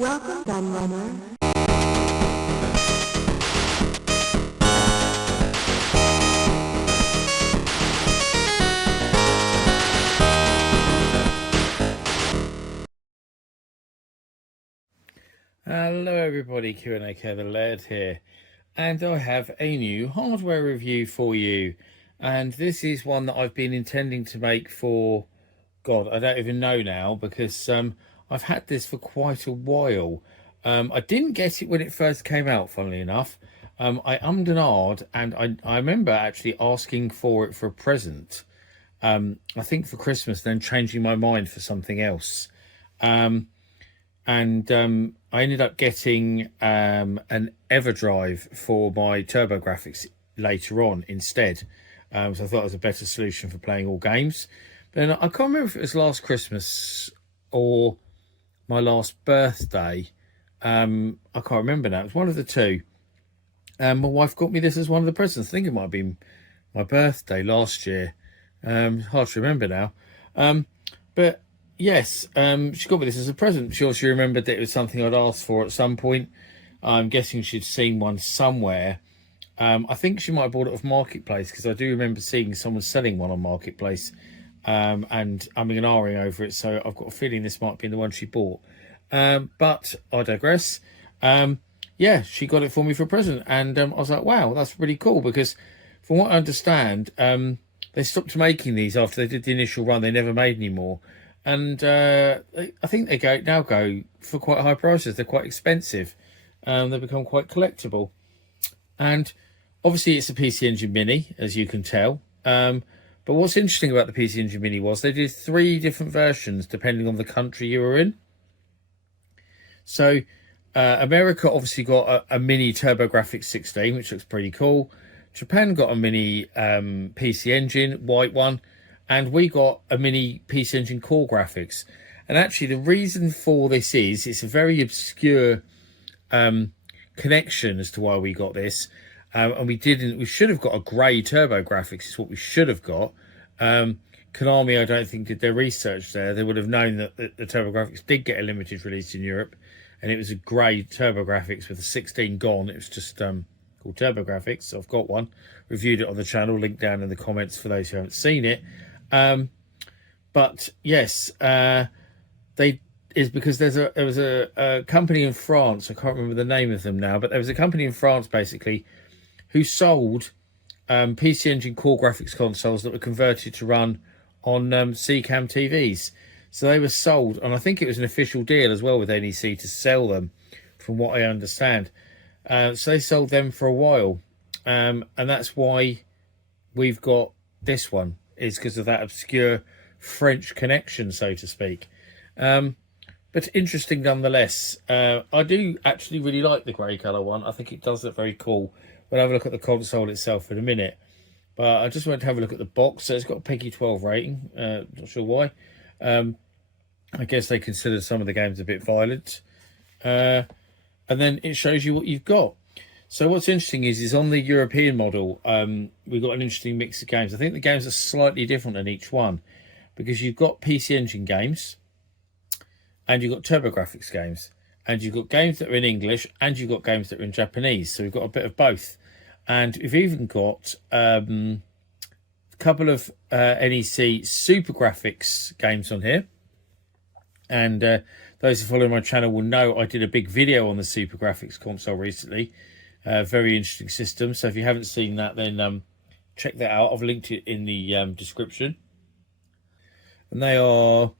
Welcome, gun runner. Hello everybody, Q&A the Laird here, and I have a new hardware review for you, and this is one that I've been intending to make for, God, I don't even know now, because I've had this for quite a while. I didn't get it when it first came out, funnily enough. I ummed and ahed, and I remember actually asking for it for a present, I think for Christmas, then changing my mind for something else. I ended up getting an EverDrive for my TurboGrafx later on instead. So I thought it was a better solution for playing all games. But then I can't remember if it was last Christmas or my last birthday. I can't remember now. It was one of the two. My wife got me this as one of the presents. I think it might have been my birthday last year. Hard to remember now. But yes, she got me this as a present. She also remembered that it was something I'd asked for at some point. I'm guessing she'd seen one somewhere. I think she might have bought it off Marketplace, because I do remember seeing someone selling one on Marketplace, and umming and ahhing over it. So I've got a feeling this might be the one she bought. But I digress. Yeah, she got it for me for a present, and I was like, wow, that's really cool, because from what I understand, they stopped making these after they did the initial run. They never made any more. And I think they now go for quite high prices. They're quite expensive. They become quite collectible. And obviously it's a PC Engine Mini, as you can tell. But what's interesting about the PC Engine Mini was they did 3 different versions depending on the country you were in. So America obviously got a mini TurboGrafx 16, which looks pretty cool. Japan got a mini PC Engine, white one. And we got a mini PC Engine Core Graphics. And actually the reason for this is, it's a very obscure connection as to why we got this. And we should have got a grey TurboGrafx, is what we should have got. Konami, I don't think, did their research there. They would have known that the TurboGrafx did get a limited release in Europe. And it was a grey TurboGrafx with a 16 gone. It was just called TurboGrafx. So I've got one. Reviewed it on the channel. Link down in the comments for those who haven't seen it. But yes, because there was a company in France, I can't remember the name of them now, but there was a company in France basically who sold PC Engine Core Graphics consoles that were converted to run on CCAM TVs. So they were sold, and I think it was an official deal as well with NEC to sell them, from what I understand. So they sold them for a while, and that's why we've got this one. Is because of that obscure French connection, so to speak. But interesting nonetheless. I do actually really like the grey colour one. I think it does look very cool. We'll have a look at the console itself in a minute. But I just wanted to have a look at the box. So it's got a PEGI 12 rating. Not sure why. I guess they considered some of the games a bit violent. And then it shows you what you've got. So what's interesting is on the European model, we've got an interesting mix of games. I think the games are slightly different in each one, because you've got PC Engine games, and you've got TurboGrafx games, and you've got games that are in English, and you've got games that are in Japanese. So we've got a bit of both. And we've even got a couple of NEC SuperGrafx games on here. And those who follow my channel will know I did a big video on the SuperGrafx console recently. Very interesting system. So if you haven't seen that, then check that out. I've linked it in the description. And they are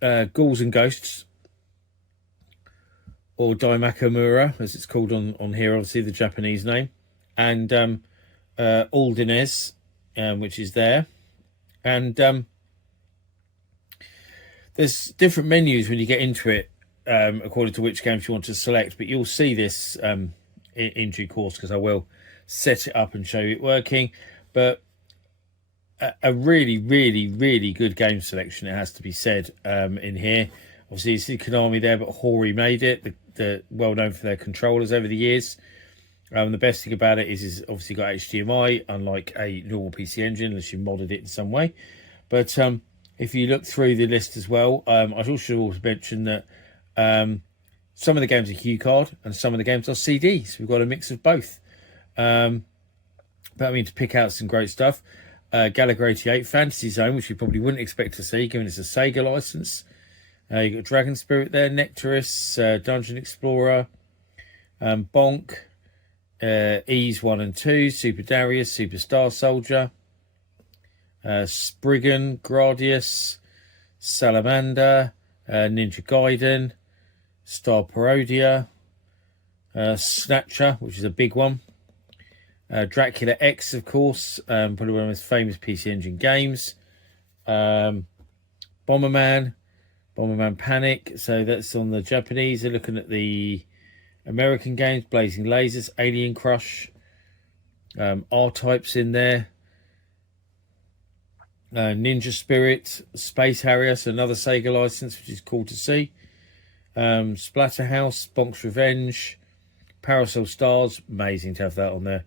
Ghouls and Ghosts, or Daimakamura, as it's called on here, obviously the Japanese name, and Aldinez, which is there. And there's different menus when you get into it, according to which games you want to select, but you'll see this in due course, because I will set it up and show you it working. But a really, really, really good game selection, it has to be said, in here. Obviously you see Konami there, but Hori made it. They're well known for their controllers over the years. The best thing about it is obviously got HDMI, unlike a normal PC Engine, unless you modded it in some way. But if you look through the list as well, I should also mention that some of the games are Hue card and some of the games are CD. So we've got a mix of both. But I mean, to pick out some great stuff, Galaga 88, Fantasy Zone, which you probably wouldn't expect to see, given it's a Sega license. You've got Dragon Spirit there, Nectarus, Dungeon Explorer, Bonk, Ease 1 and 2, Super Darius, Super Star Soldier, Spriggan, Gradius, Salamander, Ninja Gaiden, Star Parodia, Snatcher, which is a big one, Dracula X, of course, probably one of the most famous PC Engine games, Bomberman Panic, so that's on the Japanese. They're looking at the American games, Blazing Lasers, Alien Crush, R-Type's in there, Ninja Spirit, Space Harrier, so another Sega license, which is cool to see. Splatterhouse, Bonk's Revenge, Parasol Stars, amazing to have that on there.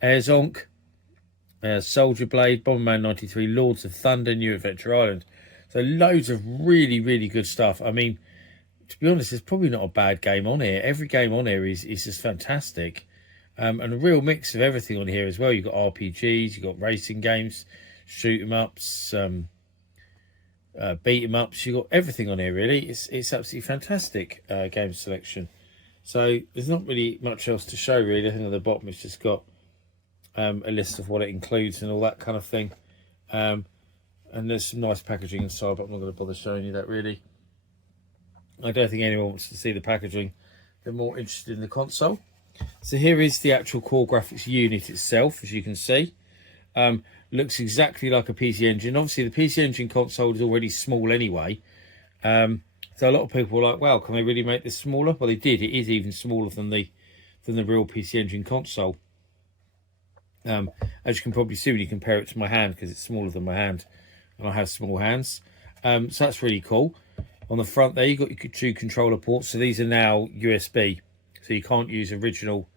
Air Zonk, Soldier Blade, Bomberman 93, Lords of Thunder, New Adventure Island. So loads of really, really good stuff. I mean, to be honest, there's probably not a bad game on here. Every game on here is just fantastic. And a real mix of everything on here as well. You've got RPGs, you've got racing games, shoot 'em ups, beat 'em ups. You've got everything on here, really. It's absolutely fantastic game selection. So there's not really much else to show, really. I think on the bottom it's just got a list of what it includes and all that kind of thing. And there's some nice packaging inside, but I'm not going to bother showing you that, really. I don't think anyone wants to see the packaging. They're more interested in the console. So here is the actual Core Graphics unit itself, as you can see. Looks exactly like a PC Engine. Obviously, the PC Engine console is already small anyway. So a lot of people were like, wow, can they really make this smaller? Well, they did. It is even smaller than the real PC Engine console. As you can probably see when you compare it to my hand, because it's smaller than my hand. And I have small hands. So that's really cool. On the front there, you've got your two controller ports. So these are now USB. So you can't use original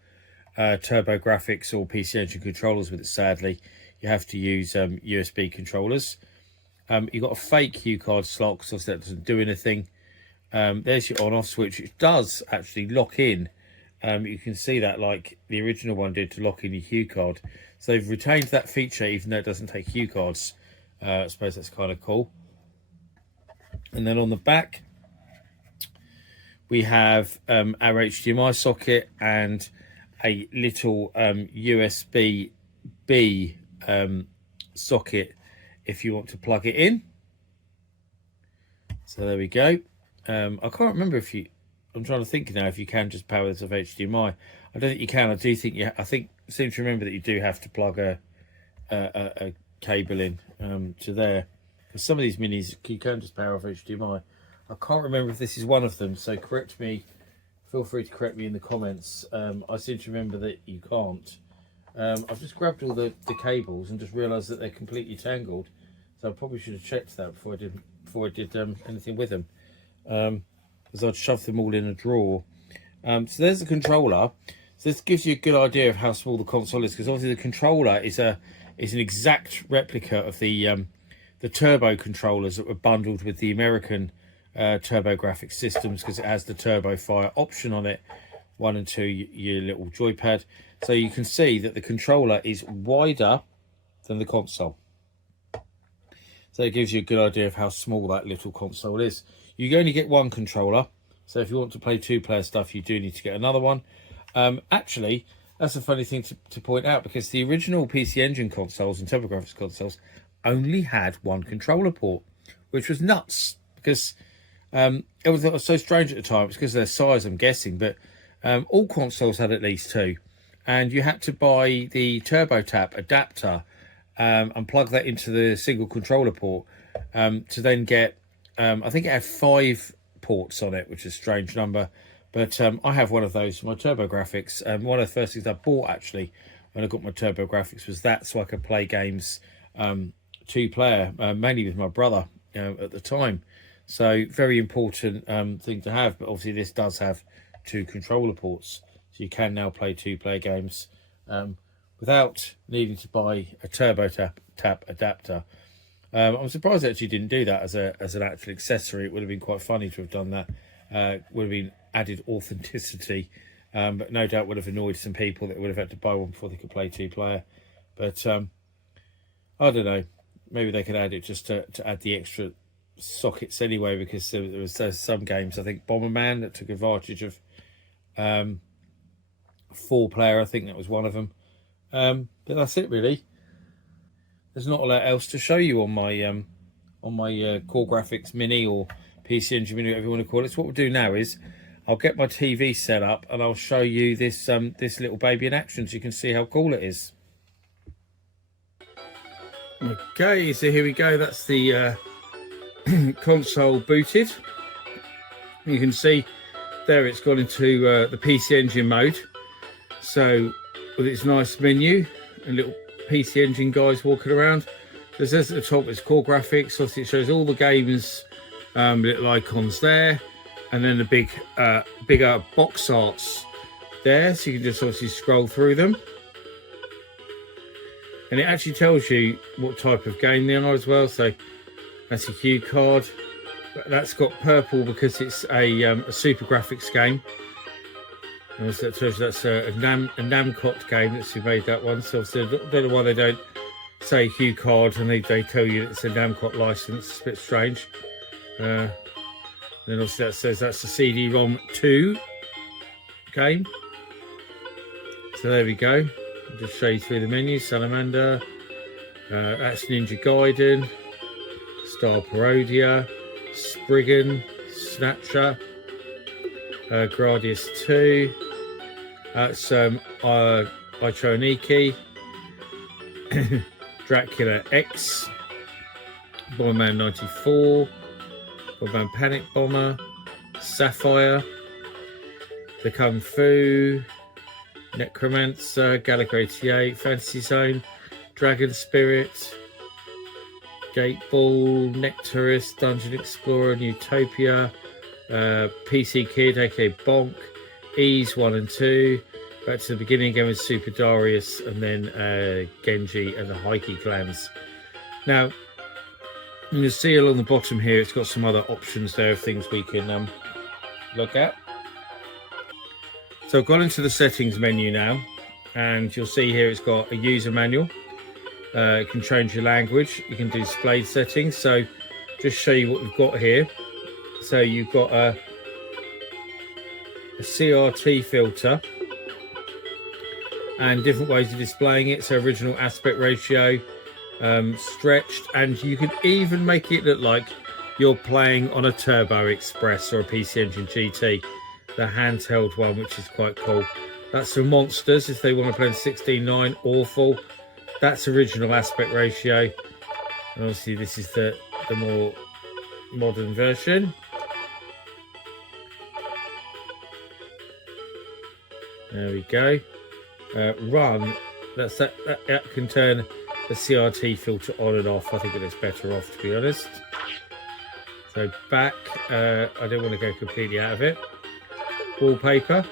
TurboGrafx or PC Engine controllers with it, sadly. You have to use USB controllers. You've got a fake Hue card slot, because that doesn't do anything. There's your on-off switch, which does actually lock in. You can see that like the original one did to lock in your Hue card. So they've retained that feature, even though it doesn't take Hue cards. I suppose that's kind of cool. And then on the back, we have our HDMI socket and a little USB-B socket if you want to plug it in. So there we go. I can't remember if you... I'm trying to think now if you can just power this off HDMI. I don't think you can. I do think you... I seem to remember that you do have to plug a cable in to there. Because some of these minis you can just power off HDMI. I can't remember if this is one of them, so correct me. Feel free to correct me in the comments. I seem to remember that you can't. I've just grabbed all the cables and just realised that they're completely tangled. So I probably should have checked that before I did anything with them. Because I'd shoved them all in a drawer. So there's the controller. So this gives you a good idea of how small the console is, because obviously the controller is an exact replica of the turbo controllers that were bundled with the American TurboGrafx systems, because it has the Turbo Fire option on it, 1 and 2, your little joypad. So you can see that the controller is wider than the console. So it gives you a good idea of how small that little console is. You only get one controller, so if you want to play two-player stuff, you do need to get another one. Actually, that's a funny thing to point out, because the original PC Engine consoles and TurboGrafx consoles only had one controller port, which was nuts, because it was so strange at the time. It's because of their size, I'm guessing, but all consoles had at least two, and you had to buy the TurboTap adapter and plug that into the single controller port to then get, I think it had 5 ports on it, which is a strange number, but I have one of those for my TurboGrafx. One of the first things I bought actually when I got my TurboGrafx was that, so I could play games two-player, mainly with my brother at the time. So very important thing to have. But obviously this does have 2 controller ports, so you can now play two-player games without needing to buy a TurboTap adapter. I'm surprised it actually didn't do that as an actual accessory. It would have been quite funny to have done that. Would have been added authenticity, but no doubt would have annoyed some people that would have had to buy one before they could play 2-player. But I don't know. Maybe they could add it just to add the extra sockets anyway, because there was some games, I think Bomberman, that took advantage of 4-player. I think that was one of them. But that's it really. There's not a lot else to show you on my Core Graphics Mini or PC Engine Mini, whatever you want to call it. So what we'll do now is I'll get my TV set up and I'll show you this this little baby in action so you can see how cool it is. Okay, so here we go. That's the console booted. You can see there it's gone into the PC Engine mode. So with its nice menu and little PC Engine guys walking around. So it says at the top it's Core Graphics. Obviously it shows all the games, little icons there, and then the bigger box arts there, so you can just obviously scroll through them. And it actually tells you what type of game they are as well. So that's a cue card. That's got purple because it's a SuperGrafx game. And so that tells you that's a Namcot game that's who made that one. So obviously, I don't know why they don't say cue card and they tell you it's a Namcot license. It's a bit strange. Then obviously that says that's a CD-ROM 2 game. So there we go. I'll just show you through the menu. Salamander, that's Ninja Gaiden, Star Parodia, Spriggan, Snatcher, Gradius 2, that's Ichoniki, Dracula X, Bomberman 94, Bomberman Panic Bomber, Sapphire, The Kung Fu, Necromancer, Galaga 88, Fantasy Zone, Dragon Spirit, Gateball, Nectarist, Dungeon Explorer, Utopia, PC Kid, aka Bonk, Ease 1 and 2, back to the beginning again with Super Darius, and then Genji and the Heike clans. Now, you'll see along the bottom here, it's got some other options there of things we can look at. So I've gone into the settings menu now, and you'll see here it's got a user manual. You can change your language. You can do display settings. So just show you what we've got here. So you've got a CRT filter and different ways of displaying it. So original aspect ratio, stretched, and you can even make it look like you're playing on a Turbo Express or a PC Engine GT, the handheld one, which is quite cool. That's for monsters if they want to play in 16:9. Awful. That's original aspect ratio, and obviously this is the more modern version. There we go. Run. That can turn the CRT filter on and off. I think it looks better off, to be honest. So back. I don't want to go completely out of it. Wallpaper,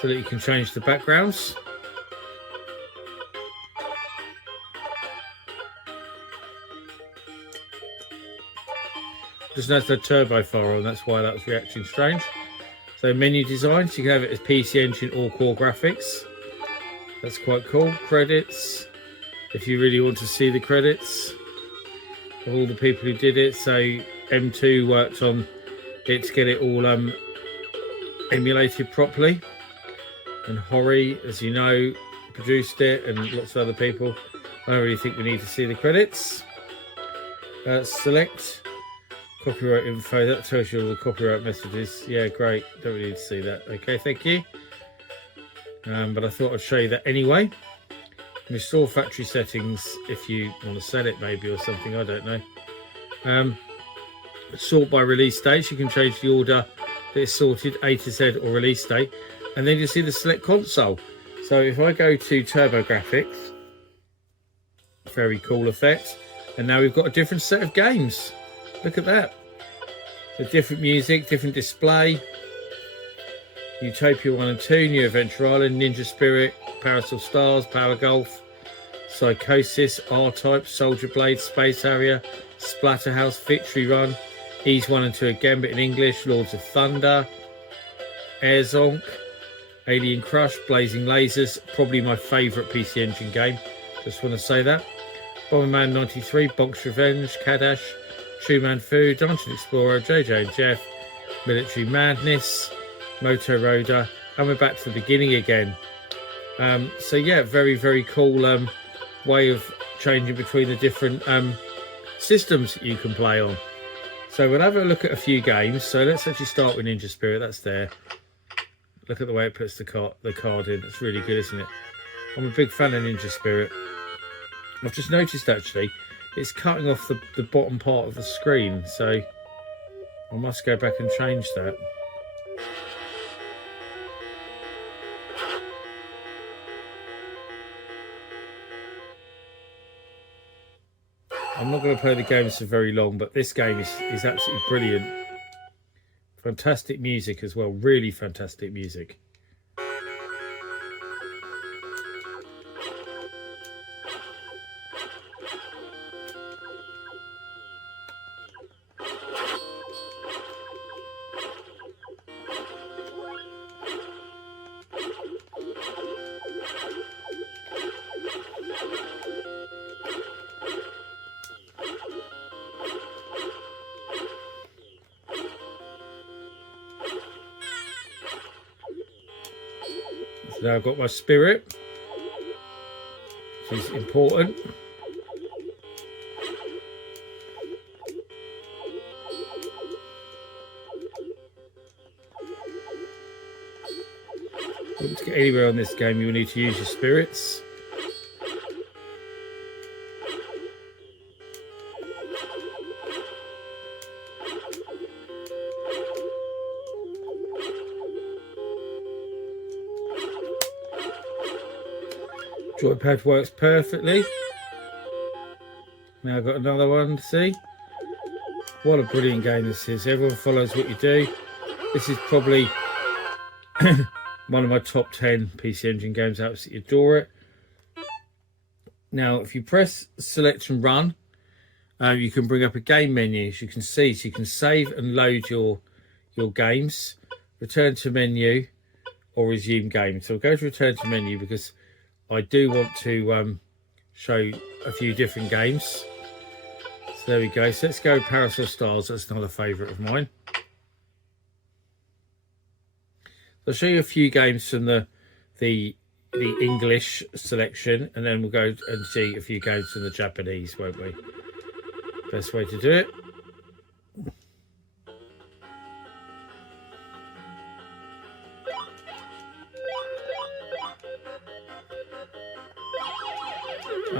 so that you can change the backgrounds. Just notice the turbo fire on, that's why that was reacting strange. So menu design, so you can have it as PC Engine or Core Graphics. That's quite cool. Credits, if you really want to see the credits of all the people who did it. So M2 worked on it to get it all emulated properly, and Hori, as you know, produced it, and lots of other people. I don't really think we need to see the credits. Select copyright info, that tells you all the copyright messages. Yeah, great, don't really need to see that. Okay, thank you. But I thought I'd show you that anyway. Restore factory settings if you want to sell it maybe or something, I don't know. Sort by release dates, you can change the order that is sorted, A to Z or release date, and then you see the select console. So if I go to TurboGrafx, very cool effect, and now we've got a different set of games. Look at that. So different music, different display. Utopia 1 and 2, New Adventure Island, Ninja Spirit, Parasol Stars, Power Golf, Psychosis, R-Type, Soldier Blade, Space Harrier, Splatterhouse, Victory Run, Ease 1 and 2 again, but in English, Lords of Thunder, Air Zonk, Alien Crush, Blazing Lasers, probably my favourite PC Engine game, just want to say that. Bomberman 93, Bonk's Revenge, Kadash, True Man Fu, Dungeon Explorer, JJ and Jeff, Military Madness, Moto Roda, and we're back to the beginning again. So yeah, very, very cool way of changing between the different systems that you can play on. So we'll have a look at a few games. So let's actually start with Ninja Spirit. That's there. Look at the way it puts the card in. It's really good, isn't it? I'm a big fan of Ninja Spirit. I've just noticed actually it's cutting off the bottom part of the screen, so I must go back and change that. I'm not going to play the game for very long, but this game is absolutely brilliant. Fantastic music as well, really fantastic music. So now I've got my spirit, which is important. To get anywhere on this game, you will need to use your spirits. Joypad works perfectly. Now I've got another one, see? What a brilliant game this is. Everyone follows what you do. This is probably one of my top 10 PC Engine games. I absolutely adore it. Now, if you press select and run, you can bring up a game menu, as you can see. So you can save and load your games, return to menu, or resume game. So we'll go to return to menu because I do want to show a few different games. So there we go. So let's go Parasol Stars. That's not a favourite of mine. I'll show you a few games from the English selection, and then we'll go and see a few games from the Japanese, won't we? Best way to do it.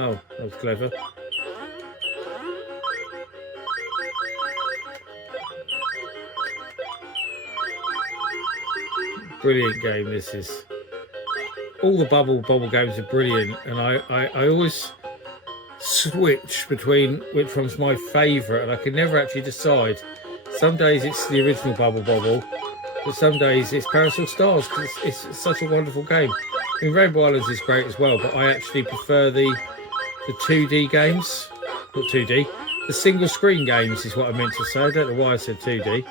Oh, that was clever. Brilliant game this is. All the bubble games are brilliant, and I always switch between which one's my favourite, and I can never actually decide. Some days it's the original Bubble, but some days it's Parasol Stars because it's such a wonderful game. I mean, Rainbow Islands is great as well, but I actually prefer the 2D games, not 2D, the single screen games is what I meant to say. I don't know why I said 2D.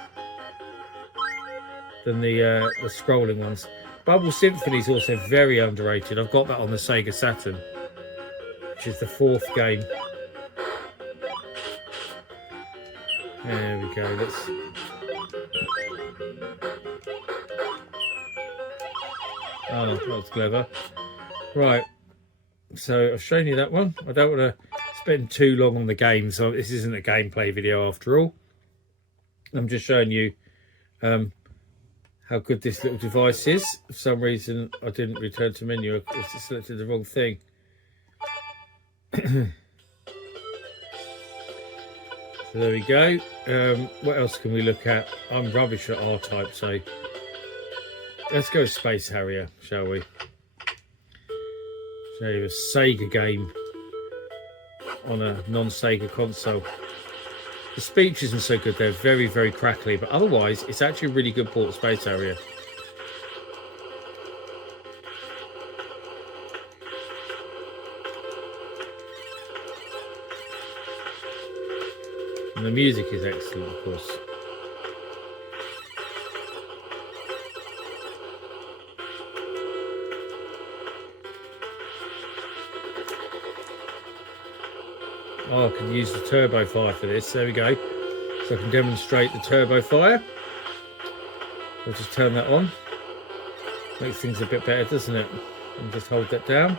Than the scrolling ones. Bubble Symphony is also very underrated. I've got that on the Sega Saturn, which is the 4th game. There we go. Let's. Oh, that was clever. Right. So I've shown you that one. I don't want to spend too long on the game, so this isn't a gameplay video after all. I'm just showing you how good this little device is. For some reason, I didn't return to menu. I selected the wrong thing. So there we go. What else can we look at? I'm rubbish at R-Type, so let's go Space Harrier, shall we? Show you a Sega game on a non-Sega console. The speech isn't so good, they're very, very crackly, but otherwise it's actually a really good port of Space Harrier. And the music is excellent, of course. Oh, I can use the turbo fire for this. There we go. So I can demonstrate the turbo fire. I'll just turn that on. Makes things a bit better, doesn't it? And just hold that down.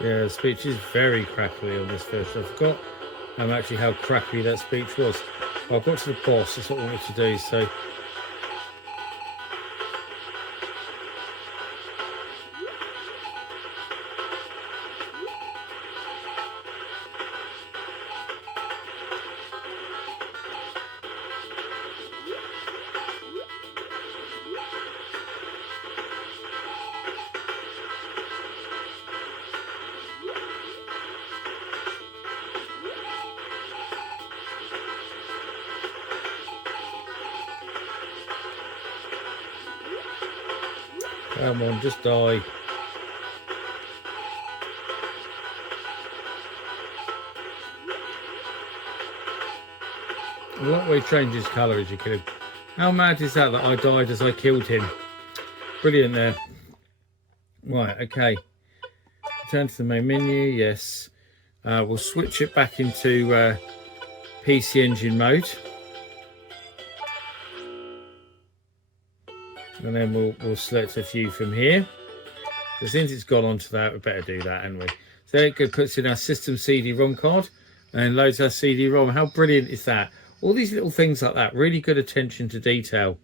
Yeah, the speech is very crackly on this version. I forgot actually how crackly that speech was. Well, I got to the boss, that's what I wanted to do, so... Come on, just die. I like the way he changes colour as you kill him. How mad is that I died as I killed him? Brilliant there. Right, okay. Return to the main menu, yes. We'll switch it back into PC Engine mode. And then we'll select a few from here. So since it's gone onto that, we better do that, haven't we? So it puts in our system CD-ROM card and loads our CD-ROM. How brilliant is that? All these little things like that, really good attention to detail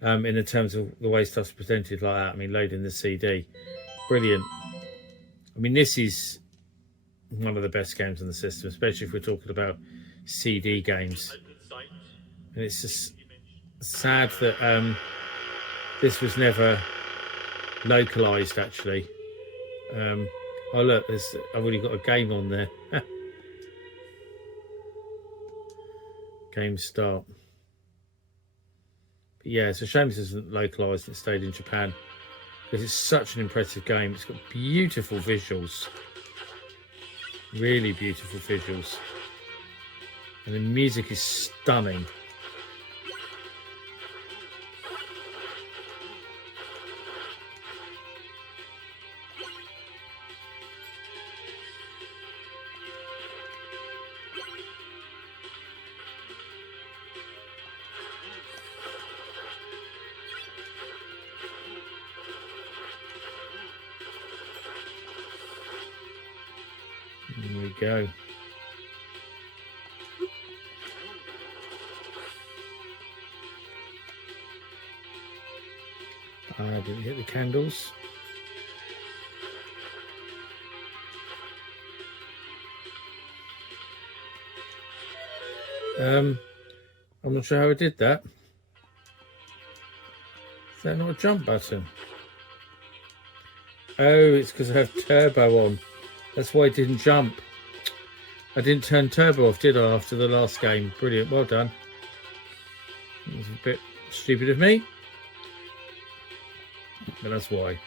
in the terms of the way stuff's presented like that. I mean, loading the CD, brilliant. I mean, this is one of the best games on the system, especially if we're talking about CD games. And it's just sad that this was never localized, actually. Oh look, I've already got a game on there. Game start. But yeah, it's a shame this isn't localized. It stayed in Japan because it's such an impressive game. It's got beautiful visuals, really beautiful visuals, and the music is stunning. There we go. Didn't hit the candles. I'm not sure how I did that. Is that not a jump button? Oh, it's because I have turbo on. That's why it didn't jump. I didn't turn turbo off, did I, after the last game? Brilliant, well done. That was a bit stupid of me. But that's why.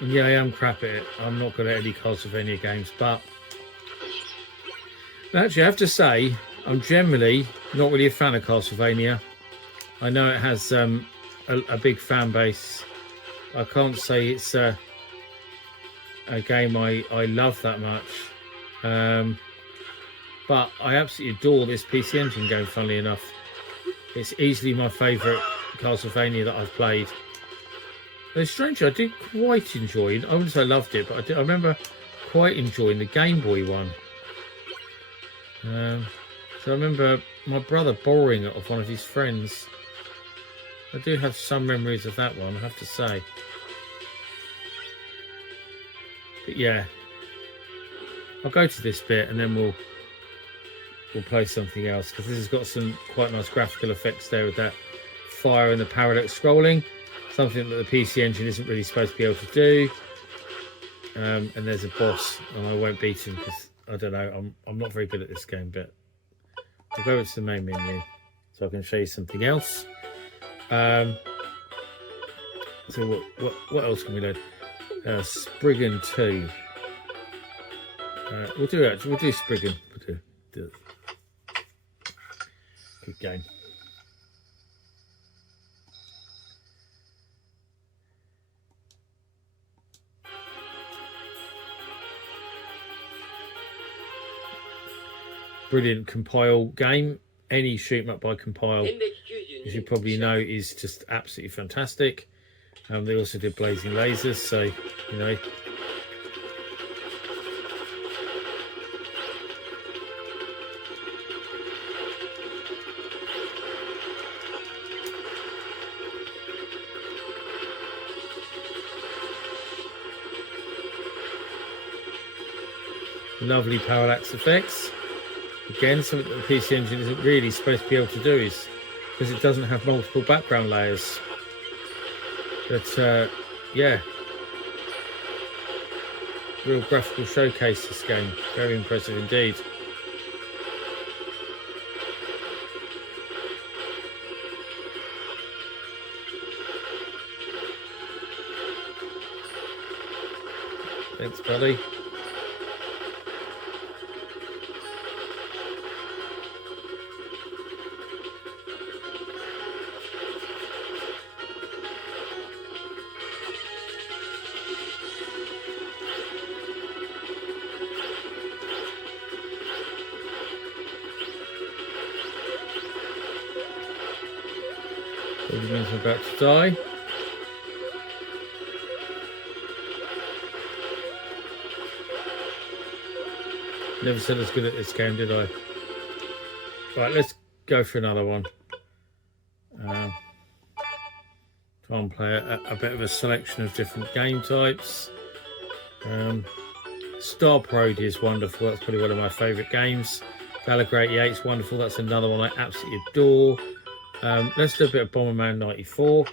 And yeah, I am crap at it. I'm not good at any Castlevania games, but actually I have to say I'm generally not really a fan of Castlevania. I know it has a big fan base. I can't say it's a game I love that much, but I absolutely adore this PC Engine game, funnily enough. It's easily my favourite Castlevania that I've played. It's strange, I did quite enjoy it. I wouldn't say I loved it, but I remember quite enjoying the Game Boy one. So I remember my brother borrowing it off one of his friends. I do have some memories of that one, I have to say. But yeah, I'll go to this bit and then we'll we'll play something else, because this has got some quite nice graphical effects there with that fire and the parallax scrolling, something that the PC Engine isn't really supposed to be able to do. And there's a boss, and I won't beat him because I don't know, I'm not very good at this game, but I'll go to the main menu so I can show you something else. So what else can we load? Spriggan 2. We'll do Spriggan. We'll do it. Good game. Brilliant compile game. Any shoot 'em up by compile, as you probably know, is just absolutely fantastic. They also did Blazing Lasers, so you know. Lovely parallax effects. Again, something that the PC Engine isn't really supposed to be able to do, is because it doesn't have multiple background layers. But yeah, real graphical showcase this game. Very impressive indeed. Thanks, buddy. Probably means I'm about to die. Never said I was good at this game, did I? Right, let's go for another one. Try and play a bit of a selection of different game types. Star Parody is wonderful. That's probably one of my favourite games. Gallagher 88 is wonderful. That's another one I absolutely adore. Let's do a bit of Bomberman 94.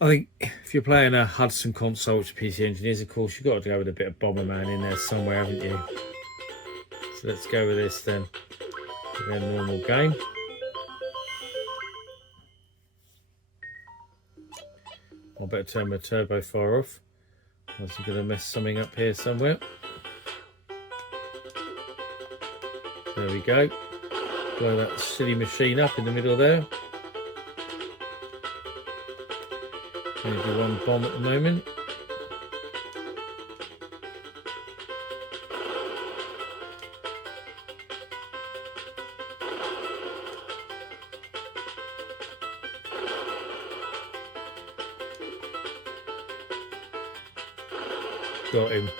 I think if you're playing a Hudson console, which PC Engine is, of course, you've got to go with a bit of Bomberman in there somewhere, haven't you? So let's go with this then. A normal game. I better turn my turbo fire off. I was going to mess something up here somewhere. There we go. Blow that silly machine up in the middle there. Only do one bomb at the moment. Got him.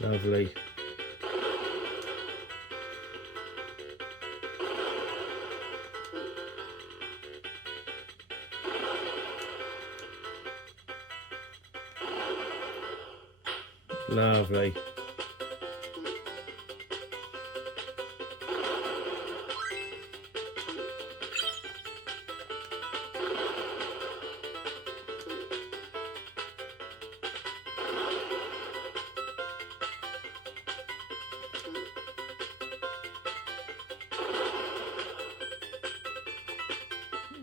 Lovely. Lovely.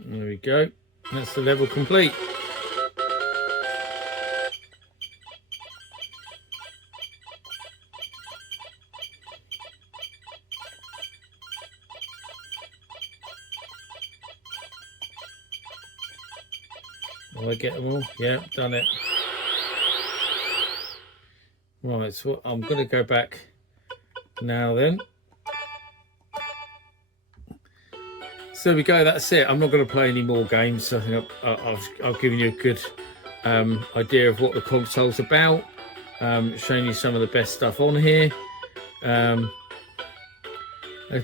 There we go. That's the level complete. Will I get them all? Yeah, done it. Right, so I'm going to go back now then. So there we go, that's it. I'm not going to play any more games. I think I've given you a good idea of what the console's about, showing you some of the best stuff on here. There's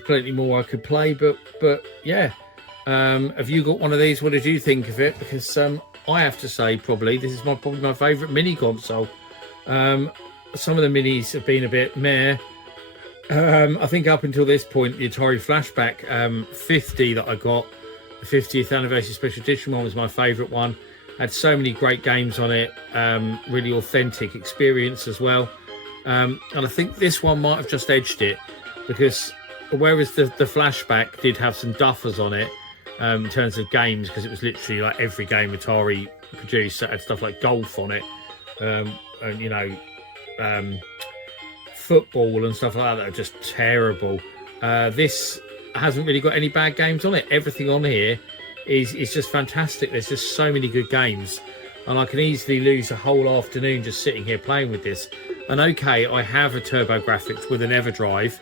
plenty more I could play, but yeah. Have you got one of these? What did you think of it? Because I have to say, probably this is probably my favourite mini console. Some of the minis have been a bit meh. I think up until this point, the Atari Flashback 50 that I got, the 50th anniversary special edition one, was my favourite one. Had so many great games on it, really authentic experience as well. And I think this one might have just edged it, because whereas the Flashback did have some duffers on it in terms of games, because it was literally like every game Atari produced that had stuff like golf on it, and you know, football and stuff like that are just terrible. This hasn't really got any bad games on it. Everything on here is just fantastic. There's just so many good games, and I can easily lose a whole afternoon just sitting here playing with this. And okay, I have a TurboGrafx with an EverDrive,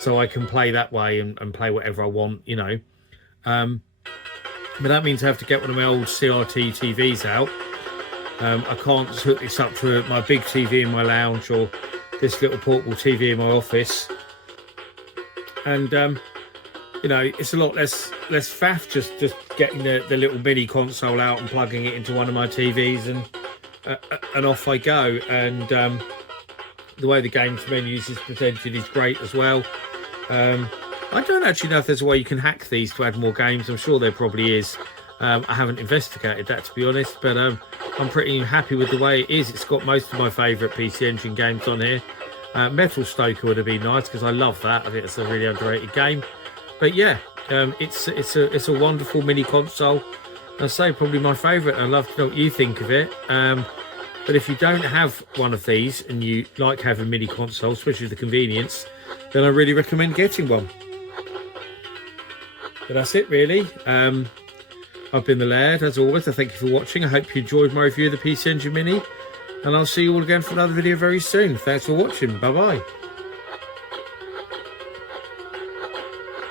so I can play that way and play whatever I want, you know. But that means I have to get one of my old CRT TVs out. I can't hook this up to my big TV in my lounge or this little portable TV in my office. And you know, it's a lot less faff just getting the little mini console out and plugging it into one of my TVs, and off I go. And the way the games menus is presented is great as well. I don't actually know if there's a way you can hack these to add more games. I'm sure there probably is. I haven't investigated that, to be honest, but I'm pretty happy with the way it is. It's got most of my favourite PC Engine games on here. Metal Stoker would have been nice, because I love that. I think it's a really underrated game. But yeah, it's a wonderful mini console. I say probably my favourite. I'd love to know what you think of it. But if you don't have one of these and you like having mini consoles, especially the convenience, then I really recommend getting one. But that's it, really. I've been the Laird, as always. I thank you for watching. I hope you enjoyed my review of the PC Engine Mini, and I'll see you all again for another video very soon. Thanks for watching. Bye bye.